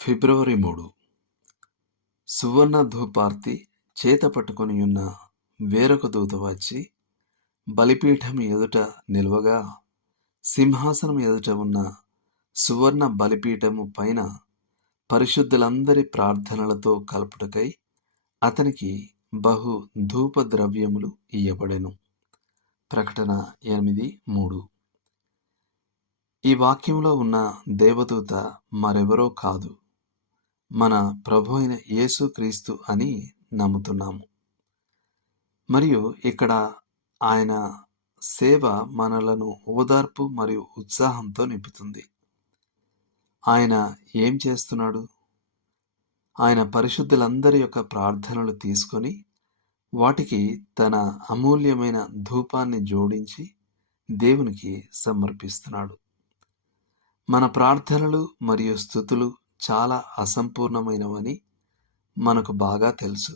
ఫిబ్రవరి 3 సువర్ణ ధూపార్తి చేత పట్టుకొనియున్న వేరొక దూత వచ్చి బలిపీఠం ఎదుట నిలువగా, సింహాసనం ఎదుట ఉన్న సువర్ణ బలిపీఠము పైన పరిశుద్ధులందరి ప్రార్థనలతో కలుపుటకై అతనికి బహు ధూప ద్రవ్యములు ఇయ్యబడెను. ప్రకటన 8:3. ఈ వాక్యంలో ఉన్న దేవదూత మరెవరో కాదు, మన ప్రభు అయిన యేసుక్రీస్తు అని నమ్ముతున్నాము. మరియు ఇక్కడ ఆయన సేవ మనలను ఓదార్పు మరియు ఉత్సాహంతో నింపుతుంది. ఆయన ఏం చేస్తున్నాడు? ఆయన పరిశుద్ధులందరి యొక్క ప్రార్థనలు తీసుకొని వాటికి తన అమూల్యమైన ధూపాన్ని జోడించి దేవునికి సమర్పిస్తున్నాడు. మన ప్రార్థనలు మరియు స్తుతులు చాలా అసంపూర్ణమైనవని మనకు బాగా తెలుసు.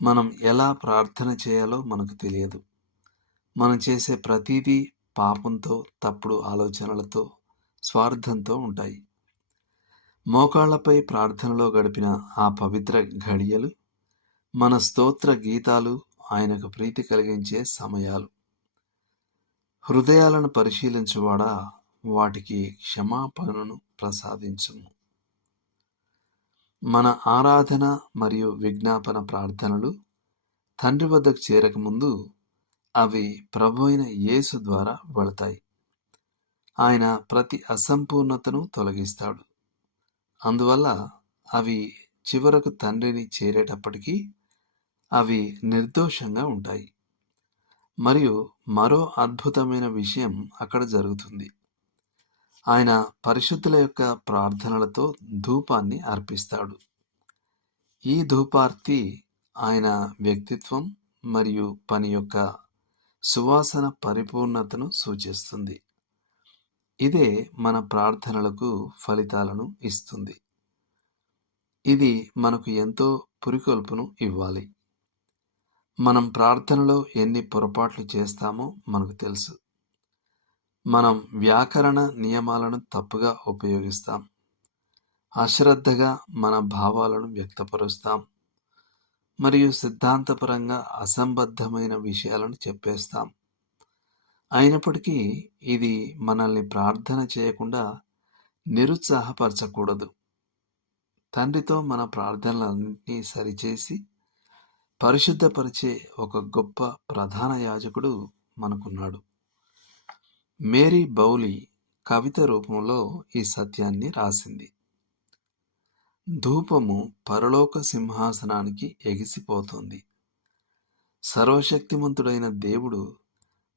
మనం ఎలా ప్రార్థన చేయాలో మనకు తెలియదు. మనం చేసే ప్రతిదీ పాపంతో, తప్పుడు ఆలోచనలతో, స్వార్థంతో ఉంటాయి. మోకాళ్లపై ప్రార్థనలో గడిపిన ఆ పవిత్ర ఘడియలు మన స్తోత్ర గీతాలు ఆయనకు ప్రీతి కలిగించే సమయాలు. హృదయాలను పరిశీలించువాడా, వాటికి క్షమాపణను ప్రసాదించుము. మన ఆరాధన మరియు విజ్ఞాపన ప్రార్థనలు తండ్రి వద్దకు చేరకముందు అవి ప్రభు అయిన యేసు ద్వారా వెళతాయి. ఆయన ప్రతి అసంపూర్ణతను తొలగిస్తాడు. అందువల్ల అవి చివరకు తండ్రిని చేరేటప్పటికీ అవి నిర్దోషంగా ఉంటాయి. మరియు మరో అద్భుతమైన విషయం అక్కడ జరుగుతుంది. ఆయన పరిశుద్ధుల యొక్క ప్రార్థనలతో ధూపాన్ని అర్పిస్తాడు. ఈ ధూపార్తి ఆయన వ్యక్తిత్వం మరియు పని యొక్క సువాసన పరిపూర్ణతను సూచిస్తుంది. ఇదే మన ప్రార్థనలకు ఫలితాలను ఇస్తుంది. ఇది మనకు ఎంతో పురికొల్పును ఇవ్వాలి. మనం ప్రార్థనలో ఎన్ని పొరపాట్లు చేస్తామో మనకు తెలుసు. మనం వ్యాకరణ నియమాలను తప్పుగా ఉపయోగిస్తాం. అశ్రద్ధగా మన భావాలను వ్యక్తపరుస్తాం. మరియు సిద్ధాంతపరంగా అసంబద్ధమైన విషయాలను చెప్పేస్తాం. అయినప్పటికీ ఇది మనల్ని ప్రార్థన చేయకుండా నిరుత్సాహపరచకూడదు. తండ్రితో మన ప్రార్థనలన్నింటినీ సరిచేసి పరిశుద్ధపరిచే ఒక గొప్ప ప్రధాన యాజకుడు మనకున్నాడు. మేరీ బౌలి కవిత రూపంలో ఈ సత్యాన్ని రాసింది. ధూపము పరలోక సింహాసనానికి ఎగిసిపోతుంది. సర్వశక్తిమంతుడైన దేవుడు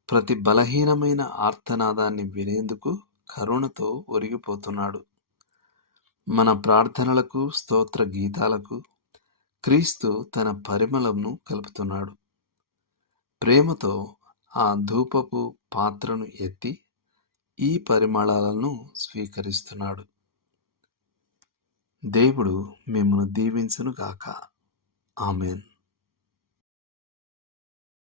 ప్రతి బలహీనమైన ఆర్తనాదాన్ని వినేందుకు కరుణతో ఒరిగిపోతున్నాడు. మన ప్రార్థనలకు, స్తోత్ర గీతాలకు క్రీస్తు తన పరిమళంను కలుపుతున్నాడు. ప్రేమతో ఆ ధూపపు పాత్రను ఎత్తి ఈ పరిమళాలను స్వీకరిస్తున్నాడు. దేవుడు మిమ్మల్ని దీవించును గాక. ఆమేన్.